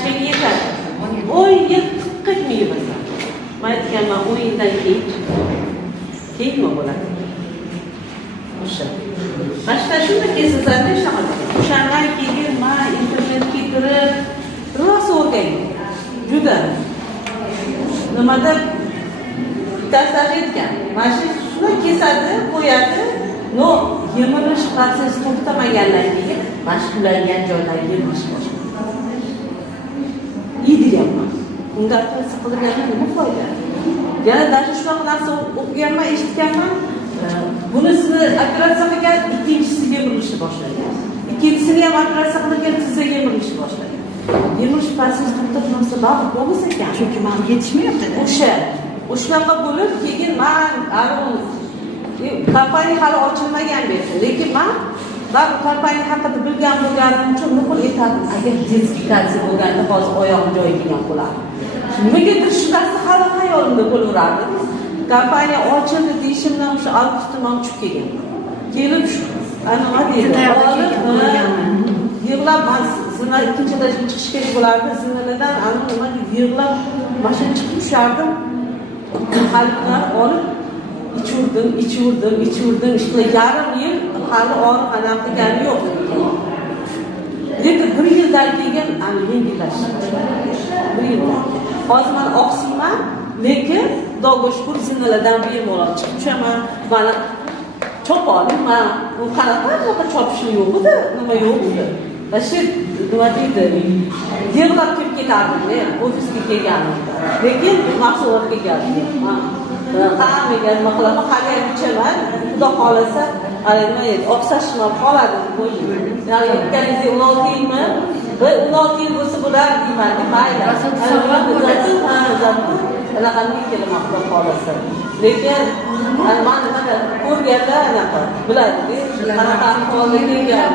qanchaga yetadi? 10 yil 40 ming bo'lsa. Men aytganman 10 yildan keyinmi bo'ladi? O'sha. Mana shunda kesizlarda ishlamadim. O'shandan keyin men internetga kirib, rosa o'rgandim. Juda. Nimada tasavvur etgan. Mana shuni kesadi, qo'yadi. No, yemirish prosesi to'xtamagandan keyin mashqlangan joydan yemirish boshlanadi. Yeydiryapman. Unga operatsiya qilgandan nima foyda? Yana даже shunaqa narsa o'qiganman, eshitganman. Bunisini operatsiya qilgan, ikkinchisiga yemirishni boshlagan. Ikkinchisini ham operatsiya qilgan, tizzaga yemirishni boshlagan. Yemirish prosesi to'xtatmasa ba'zi bo'lmasa ekan. Chunki mag'i yetishmayapti. O'shaqa bo'lib, keyin men kompaniya hali ochilmagan berdi. Lekin men kompaniya haqida bilgan bo'lganim uchun nima aytadim? Agar diskitatsiya bo'lganda hozir oyog'im joyiga kelgan bo'lardi. Nimagadir shu narsa hali hayolimda bo'laverardi. Kompaniya ochildi deyishimdan o'sha avgustda men tushib kelganman. Kelib shu nima deydi? Yig'lab, men zina ikkinchi darajaga chiqish kerak bo'lardi. Zinalardan nima yig'lab mashina chiqib tushardim. Qalbimdan olib ichurdim. İşte yarim yil hali og'riq aniqligani yo'q. Lekin 1 yildan keyin yengillashdi. 1 yildan. Hozir men oqsiyman, lekin Xudoga zinalardan bemalol chiqib tushaman. Mana choponim, men u qanaqa chopishni yo'q edi, nima yo'q edi. Va shu nima deydi? Yig'lab kelib ketardim, ofisga kelganimda. Lekin mahsulotga keldim. Hammaga nima qilaman, qanday ichaman, xudo xolasa, oqsashim ham qoladi qo'ying. Ya'ni o'tganingizda 16 yilmi? 16 yil bo'lsa bo'lar deyman, mayli. Anaqanday kelaman, xudo xolasa. Lekin men ko'rganda anaqa biladi, qanaqa ahvolda kelgan.